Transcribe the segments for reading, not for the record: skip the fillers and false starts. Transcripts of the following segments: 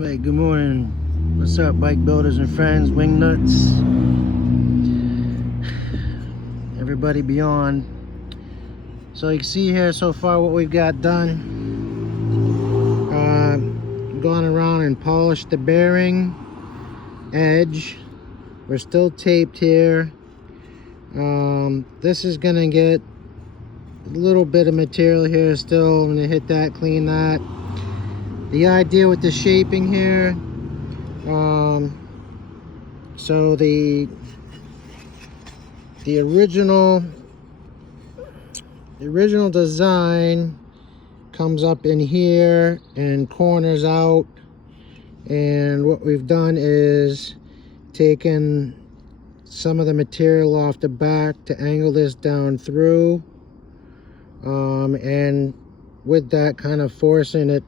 Hey, good morning. What's up, bike builders and friends, wing nuts, everybody beyond. So you can see here so far what we've got done. Gone around and polished the bearing edge. We're still taped here. This is gonna get a little bit of material here still. I'm gonna hit that, clean that. The idea with the shaping here, so the original design comes up in here and corners out, and what we've done is taken some of the material off the back to angle this down through, and with that kind of forcing it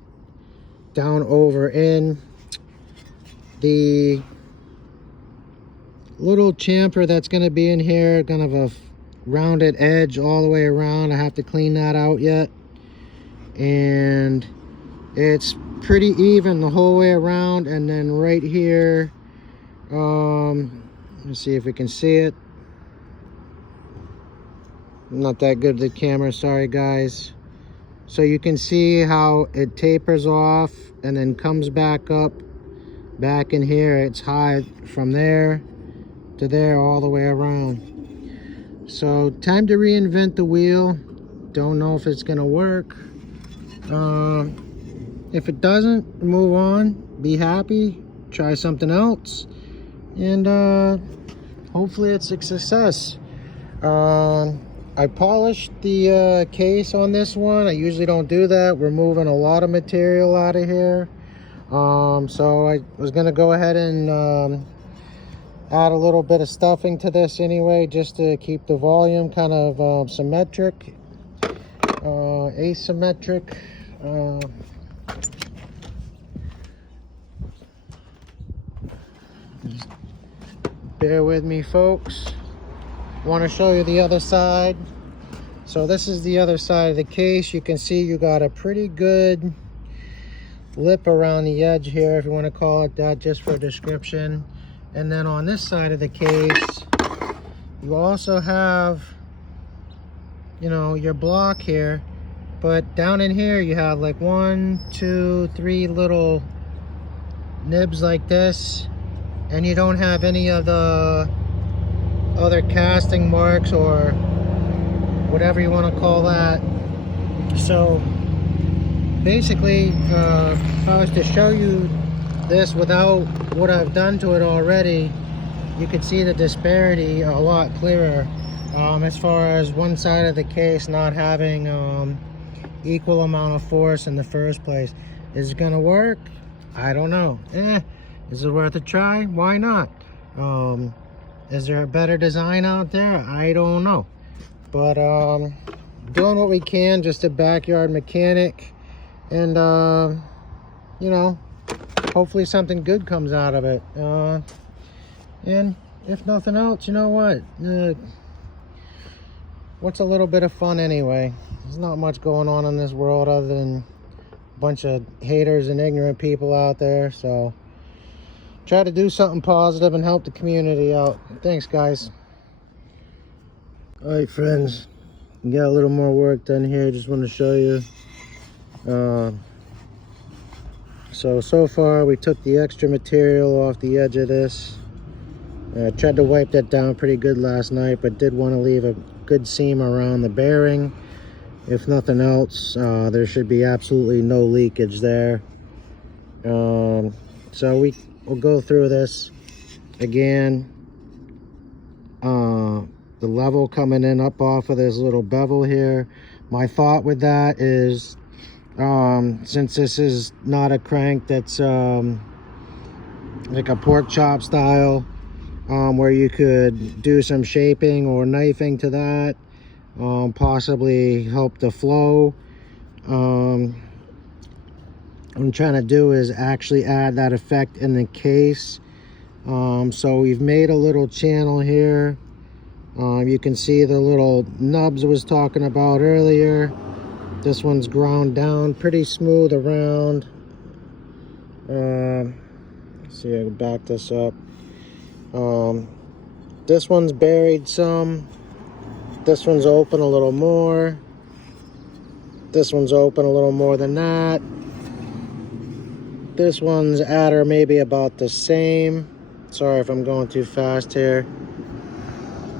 down over in. The little chamfer that's going to be in here, kind of a rounded edge all the way around. I have to clean that out yet, and it's pretty even the whole way around. And then right here, let's see if we can see it. I'm not that good at the camera, sorry guys. So you can see how it tapers off and then comes back up, back in here. It's high from there to there all the way around. So time to reinvent the wheel. Don't know if it's gonna work. If it doesn't, move on, be happy, try something else, and hopefully it's a success. I polished the case on this one. I usually don't do that. We're moving a lot of material out of here. So I was gonna go ahead and add a little bit of stuffing to this anyway, just to keep the volume kind of symmetric, asymmetric. Just bear with me, folks. Want to show you the other side. So this is the other side of the case. You can see you got a pretty good lip around the edge here, if you want to call it that, just for description. And then on this side of the case, you also have, you know, your block here, but down in here you have like 1, 2, 3 little nibs like this, and you don't have any of the other casting marks or whatever you want to call that. So basically, if I was to show you this without what I've done to it already, you could see the disparity a lot clearer, as far as one side of the case not having equal amount of force in the first place. Is it gonna work? I don't know. Is it worth a try? Why not? Is there a better design out there? I don't know. But doing what we can, just a backyard mechanic, and you know, hopefully something good comes out of it. And if nothing else, you know what? What's a little bit of fun anyway? There's not much going on in this world other than a bunch of haters and ignorant people out there. So try to do something positive and help the community out. Thanks, guys. All right, friends, got a little more work done here. Just want to show you. So far we took the extra material off the edge of this. Tried to wipe that down pretty good last night, but did want to leave a good seam around the bearing. If nothing else, there should be absolutely no leakage there. So we'll go through this again. The level coming in up off of this little bevel here. My thought with that is, since this is not a crank that's like a pork chop style, where you could do some shaping or knifing to that, possibly help the flow. What I'm trying to do is actually add that effect in the case. So we've made a little channel here. You can see the little nubs I was talking about earlier. This one's ground down pretty smooth around. Let's see, I can back this up. This one's buried some. This one's open a little more. This one's open a little more than that. This one's at or maybe about the same. Sorry if I'm going too fast here.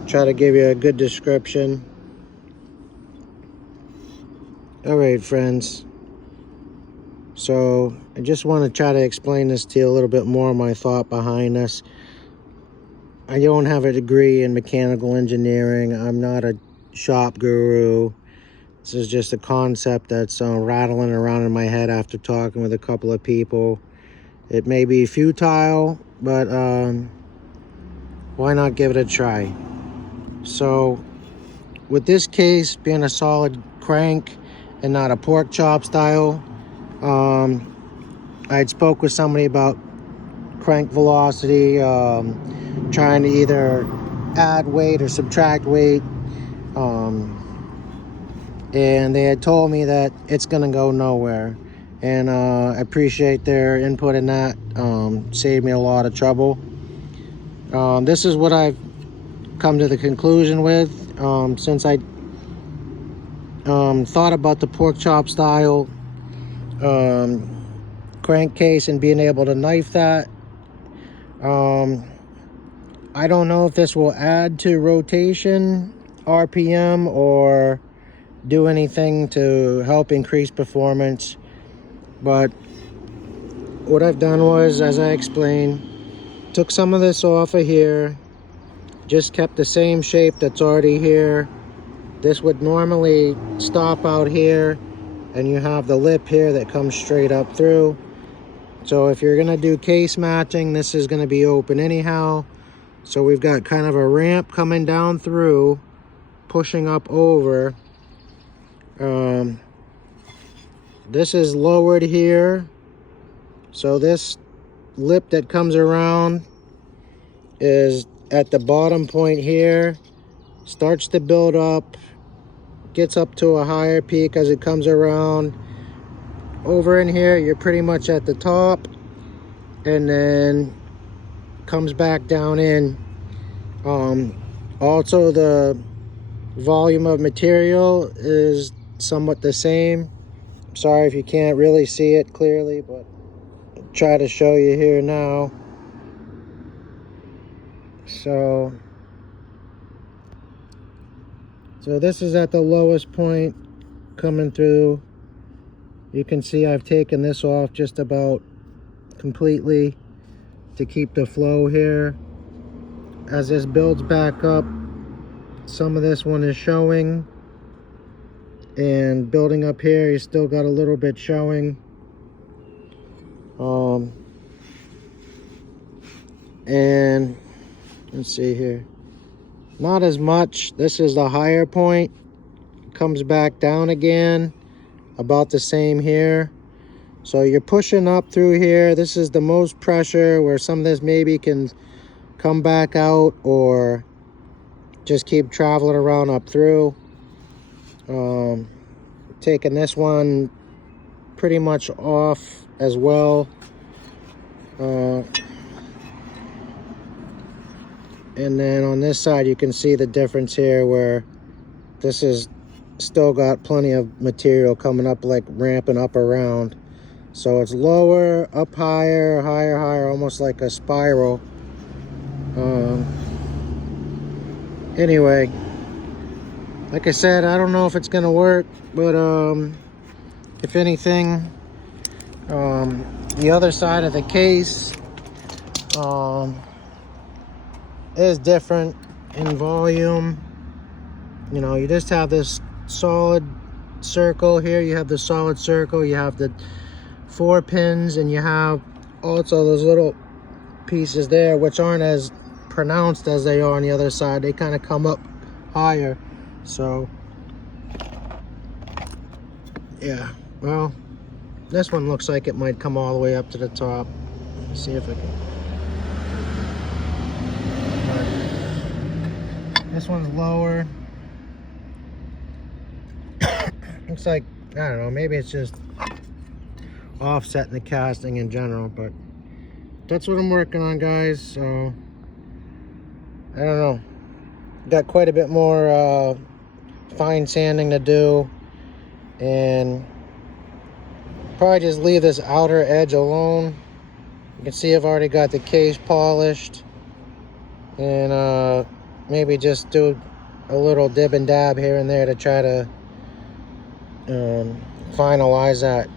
Try to give you a good description. Alright, friends. So I just want to try to explain this to you a little bit more, my thought behind this. I don't have a degree in mechanical engineering. I'm not a shop guru. This is just a concept that's rattling around in my head after talking with a couple of people. It may be futile, but why not give it a try? So with this case being a solid crank and not a pork chop style, I'd spoke with somebody about crank velocity, trying to either add weight or subtract weight, and they had told me that it's gonna go nowhere, and I appreciate their input in that. Saved me a lot of trouble. This is what I've come to the conclusion with, since I thought about the pork chop style crankcase and being able to knife that. I don't know if this will add to rotation RPM or do anything to help increase performance, but what I've done was, as I explained, took some of this off of here, just kept the same shape that's already here. This would normally stop out here, and you have the lip here that comes straight up through. So if you're gonna do case matching, this is gonna be open anyhow. So we've got kind of a ramp coming down through, pushing up over. This is lowered here. So this lip that comes around is at the bottom point here, starts to build up, gets up to a higher peak as it comes around. Over in here, you're pretty much at the top, and then comes back down in. Also, the volume of material is somewhat the same. Sorry if you can't really see it clearly, but I'll try to show you here now. So this is at the lowest point coming through. You can see I've taken this off just about completely to keep the flow here. As this builds back up, some of this one is showing, and building up here, you still got a little bit showing. And let's see here, not as much. This is the higher point, comes back down again, about the same here. So you're pushing up through here. This is the most pressure, where some of this maybe can come back out or just keep traveling around up through. Taking this one pretty much off as well. And then on this side, you can see the difference here, where this is still got plenty of material coming up, like ramping up around. So it's lower, up higher, higher, higher, almost like a spiral. Anyway, like I said, I don't know if it's gonna work, but if anything, the other side of the case is different in volume. You know, you just have this solid circle here. You have the solid circle, you have the 4 pins, and you have also those little pieces there, which aren't as pronounced as they are on the other side. They kind of come up higher. So yeah, well, this one looks like it might come all the way up to the top. Let's see if I can. This one's lower. Looks like, I don't know, maybe it's just offsetting the casting in general. But that's what I'm working on, guys. So I don't know, got quite a bit more fine sanding to do, and probably just leave this outer edge alone. You can see I've already got the case polished, and maybe just do a little dib and dab here and there to try to finalize that